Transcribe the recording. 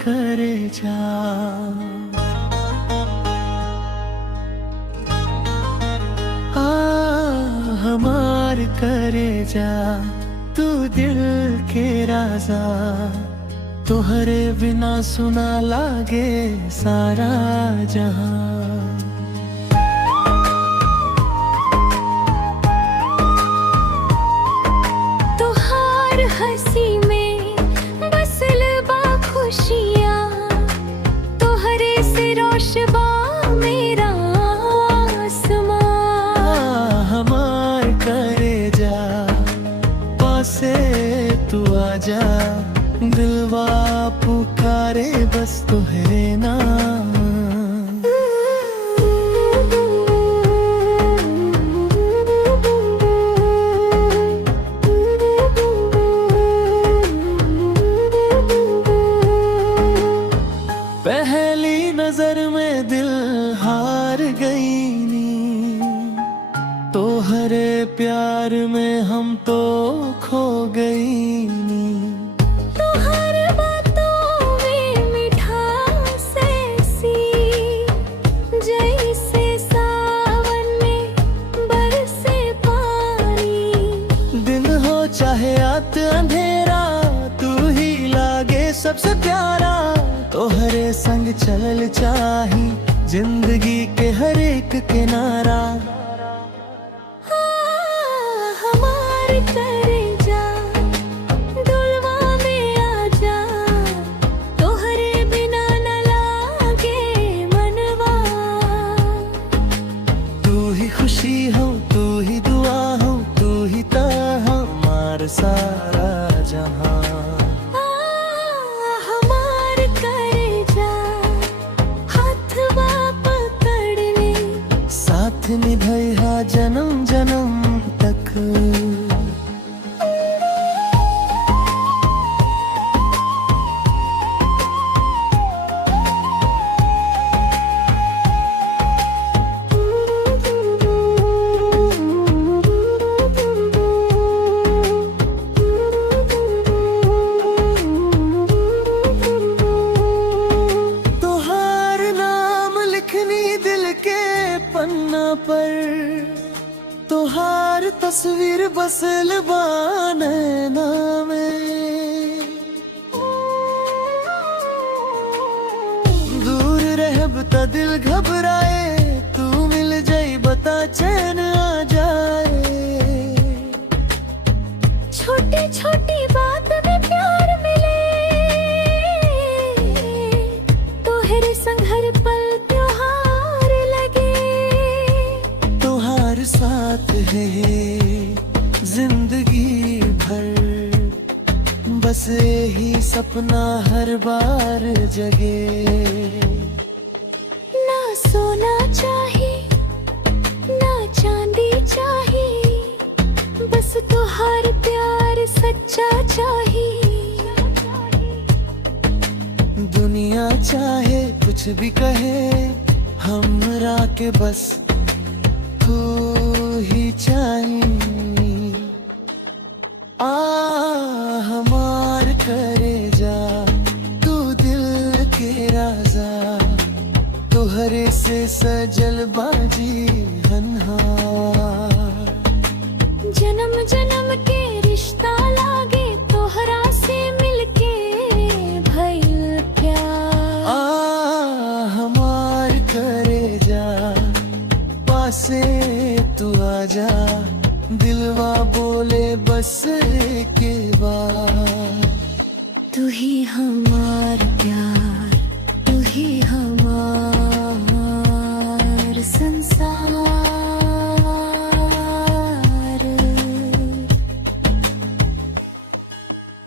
करे जा। हमार करे जा तू दिल के राजा, तोहरे बिना सुना लागे सारा जहां। तुहार हंसी में बसल बा खुशियाँ, तोहरे से रोशबा मेरा आसमां। हमार करे जा पासे तू आजा, दिलवा पुकारे बस तुहरे नाम। पहली नजर में दिल हार गई नी, तोहरे प्यार में हम तो खो गई नी। चाहे रात अंधेरा तू ही लागे सबसे प्यारा, तोहरे संग चल चाही जिंदगी के हर एक किनारा। हमार करे जा दुलवा में आजा, तोहरे बिना न लागे मनवा। तू ही खुशी हो, तू ही दुआ हो, तू ही ता सारा जहां। हमार करे जा हाथवा पकड़ ले, साथ निभाया जन्म जन्म तक। पन्ना पर तोहार तस्वीर बसल नैना में, दूर रहब त दिल घबराए, तू मिल जाई बता चैन आ जाए। छोटी छोटी बात में प्यार मिले, तोहरे संग हर पल साथ है जिंदगी भर, बस यही सपना हर बार जगे। ना सोना चाहे ना चांदी चाहे, बस तुहार प्यार सच्चा चाहे। दुनिया चाहे कुछ भी कहे, हमरा के बस तू ही चाहिए। हमार करे जा तू दिल के राजा, तोहरे से सजल बाजी हन्हार। जन्म जन्म के रिश्ता लागे, तोहरा से मिलके भइल प्यार। हमार करे जा पासे तू आजा, दिलवा बोले बस के बाद। तू ही हमार प्यार।